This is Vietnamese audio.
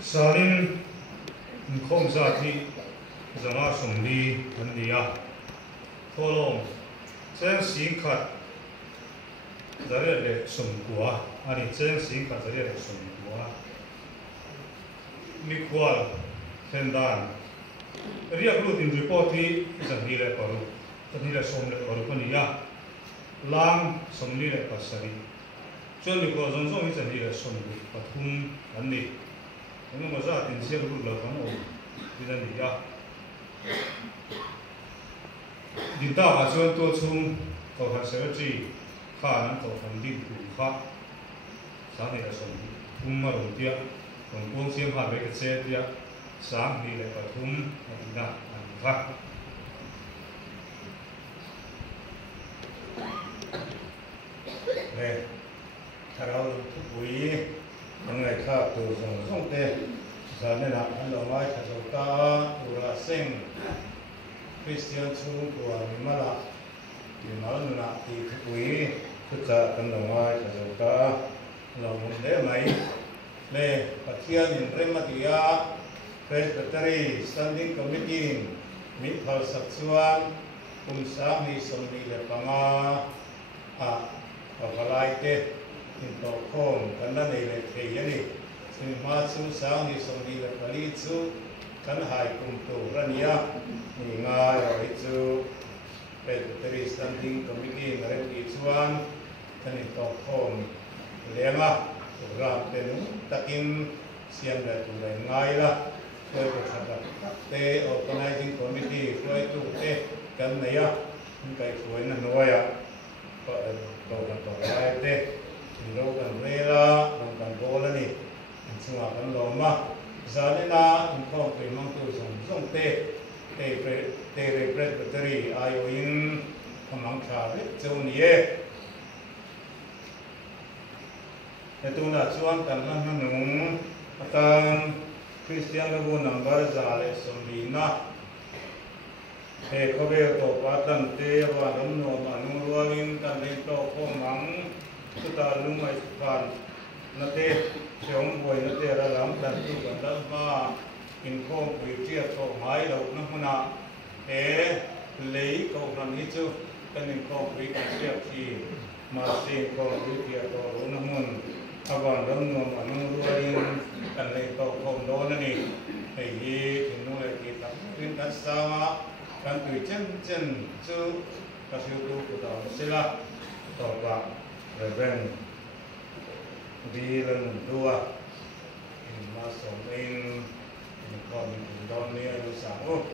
Salin inkhawm zati zanga somli andia tholong chen sing khat zare le somkua ani chen sing khat zare le somkua mikwal hendan riak lu tin report hi zangi le paru tani le som le paru pania lang somli le pasari chuan mi ko zong zong hi zangi le somli pathum anni Ini masa tinsiak dulu lakukan tidak dia. Dinta hasil tu cung Kohhran Secretary Kohhran Kohhran Pavalai sang ni asal umar dia, kompon siam hari kecil dia sang ni lepas tidak angkat. Kalau tu bui ngei khác từ dòng tê giờ nên là anh đồng ai thà dầu ta ura sinh Christian chung của mình mà là thì nói là thì quý thực ra anh đồng ai thà dầu ta là một đế máy này Pathianni zân Presbytery Standing Committee Meet Organising Committee Secretary Pavalai intawhkhawm kan la nei le theih ani hma chu sang ni somni le pali chu kan hai kum tu rania ni nga ri chu Presbytery Standing Committee ngare ti chuan kan intawhkhawm lenga ram tenu takin siam le tu le ngai la khoi ko thata te Organizing Committee khoi tu te kan nei a kai khoi na noya ko kan lai te Lo kan rela, lo kan bola ni, semua kan loma. Zalina, engkau memang tu song Teirei Presbytery ayoin kamang cari jauh ni. Itu nak cuan kan nung akan Christian lagu number zale sombina. Kau betul patan te wadon no manu ruangin kan lento komang. Kita lumai sukan nate siom boy nate ralam dan tu bandal ma inkhawm Vawi-4na to mai lo na huna lei Kohhran hi chu kan inkhawm Vawi-4na ki ma sin ko Vawi-4na to ro na mun awan ram no anu ruain kan lei to khom do na ni hei hi nu le ki tam rin kan sama kan tu chen chu ka siu tu ku ta sila to ba Reverend bilang dua masuk in kami don ni ada sangu